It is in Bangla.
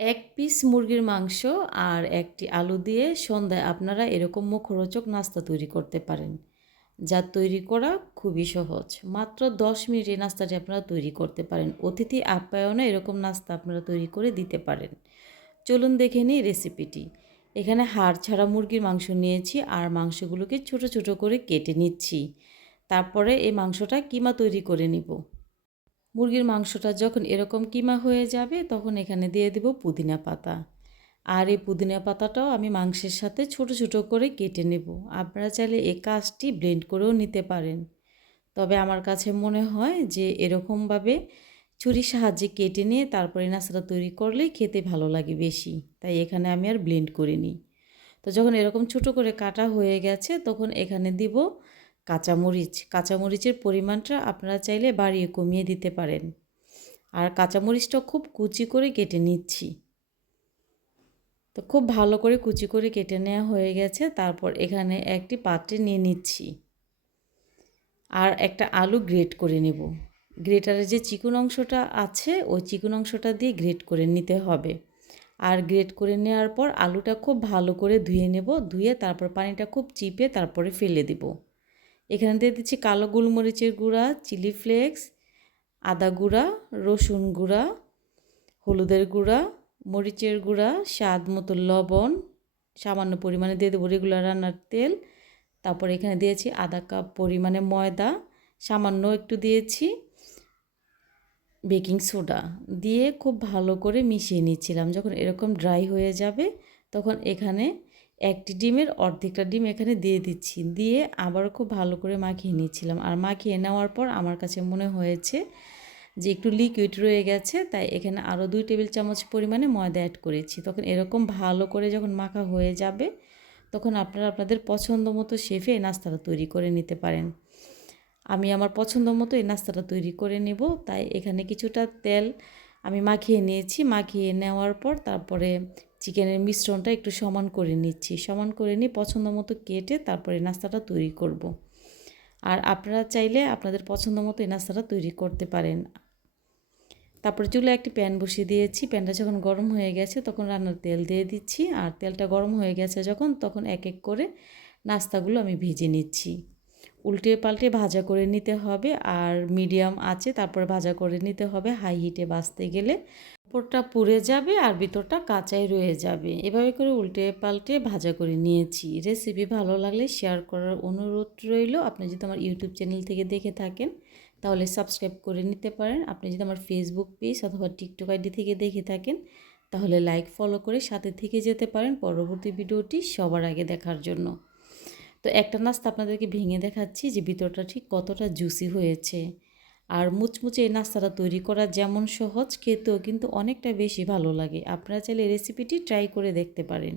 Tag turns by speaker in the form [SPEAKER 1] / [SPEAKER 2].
[SPEAKER 1] এক পিস মুরগির মাংস আর একটি আলু দিয়ে সন্ধ্যায় আপনারা এরকম মুখরোচক নাস্তা তৈরি করতে পারেন। যা তৈরি করা খুবই সহজ। মাত্র দশ মিনিটে নাস্তাটি আপনারা তৈরি করতে পারেন। অতিথি আপ্যায়নে এরকম নাস্তা আপনারা তৈরি করে দিতে পারেন। চলুন দেখে নিই রেসিপিটি। এখানে হাড় ছাড়া মুরগির মাংস নিয়েছি আর মাংসগুলোকে ছোট ছোট করে কেটে নিচ্ছি। তারপরে এই মাংসটা কিমা তৈরি করে নিব। মুরগির মাংসটা যখন এরকম কিমা হয়ে যাবে, তখন এখানে দিয়ে দেব পুদিনা পাতা। আর এই পুদিনা পাতাটাও আমি মাংসের সাথে ছোট ছোট করে কেটে নেব। আপনারা চাইলে এ কাজটি ব্লেন্ড করেও নিতে পারেন। তবে আমার কাছে মনে হয় যে এরকমভাবে ছুরির সাহায্যে কেটে নিয়ে তারপরে নাস্তাটা তৈরি করলেই খেতে ভালো লাগে বেশি। তাই এখানে আমি আর ব্লেন্ড করিনি। তো যখন এরকম ছোট করে কাটা হয়ে গেছে, তখন এখানে দিব কাঁচামরিচ। কাঁচামরিচের পরিমাণটা আপনারা চাইলে বাড়িয়ে কমিয়ে দিতে পারেন। আর কাঁচামরিচটা খুব কুচি করে কেটে নিচ্ছি। তো খুব ভালো করে কুচি করে কেটে নেওয়া হয়ে গেছে। তারপর এখানে একটি পাত্রে নিয়ে নিচ্ছি। আর একটা আলু গ্রেট করে নেব। গ্রেটারের যে চিকন অংশটা আছে, ওই চিকন অংশটা দিয়ে গ্রেট করে নিতে হবে। আর গ্রেট করে নেওয়ার পর আলুটা খুব ভালো করে ধুয়ে নেব। ধুয়ে তারপর পানিটা খুব চিপে তারপরে ফেলে দেব। এখানে দিয়ে দিচ্ছি কালো গোলমরিচের গুঁড়া, চিলি ফ্লেক্স, আদা গুঁড়া, রসুন গুঁড়া, হলুদের গুঁড়া, মরিচের গুঁড়া, স্বাদ মতো লবণ, সামান্য পরিমাণে দিয়ে দেবো রেগুলার রান্নার তেল। তারপর এখানে দিয়েছি আধা কাপ পরিমাণে ময়দা, সামান্য একটু দিয়েছি বেকিং সোডা দিয়ে খুব ভালো করে মিশিয়ে নিচ্ছিলাম। যখন এরকম ড্রাই হয়ে যাবে, তখন এখানে একটি ডিমের অর্ধেকটা ডিম এখানে দিয়ে দিচ্ছি। দিয়ে আবার খুব ভালো করে মাখিয়ে নিয়েছিলাম আর মাখিয়ে নেওয়ার পর আমার কাছে মনে হয়েছে যে একটু লিকুইড রয়ে গেছে, তাই এখানে আরও দুই টেবিল চামচ পরিমাণে ময়দা অ্যাড করেছি। তখন এরকম ভালো করে যখন মাখা হয়ে যাবে, তখন আপনারা আপনাদের পছন্দ মতো শেফে এই নাস্তাটা তৈরি করে নিতে পারেন। আমি আমার পছন্দ মতো এই নাস্তাটা তৈরি করে নেব। তাই এখানে কিছুটা তেল আমি মাখিয়ে নিয়েছি। মাখিয়ে নেওয়ার পর তারপরে চিকেনের মিশ্রণটা একটু সমান করে নিচ্ছি। সমান করে নিয়ে পছন্দ মতো কেটে তারপরে নাস্তাটা তৈরি করব। আর আপনারা চাইলে আপনাদের পছন্দ মতো এই নাস্তাটা তৈরি করতে পারেন। তারপরে চুলে একটি প্যান বসিয়ে দিয়েছি। প্যানটা যখন গরম হয়ে গেছে তখন রান্নার তেল দিয়ে দিচ্ছি। আর তেলটা গরম হয়ে গেছে যখন তখন এক এক করে নাস্তাগুলো আমি ভেজে নিচ্ছি। উল্টে পাল্টে ভাজা করে নিতে হবে। আর মিডিয়াম আছে তারপরে ভাজা করে নিতে হবে। হাই হিটে বাঁচতে গেলে উপরটা পুড়ে যাবে আর ভিতরটা কাঁচাই রয়ে যাবে। এভাবে করে উল্টে পাল্টে ভাজা করে নিয়েছি। রেসিপি ভালো লাগলে শেয়ার করার অনুরোধ রইল। আপনি যদি আমার ইউটিউব চ্যানেল থেকে দেখে থাকেন, তাহলে সাবস্ক্রাইব করে নিতে পারেন। আপনি যদি আমার ফেসবুক পেজ অথবা টিকটক আইডি থেকে দেখে থাকেন, তাহলে লাইক ফলো করে সাথে থেকে যেতে পারেন পরবর্তী ভিডিওটি সবার আগে দেখার জন্য। তো একটা নাস্তা আপনাদেরকে ভেঙে দেখাচ্ছি যে ভিতরটা ঠিক কতটা জুসি হয়েছে। আর মুচমুচে এই নাস্তাটা তৈরি করা যেমন সহজ, খেতেও কিন্তু অনেকটা বেশি ভালো লাগে। আপনারা চাইলে রেসিপিটি ট্রাই করে দেখতে পারেন।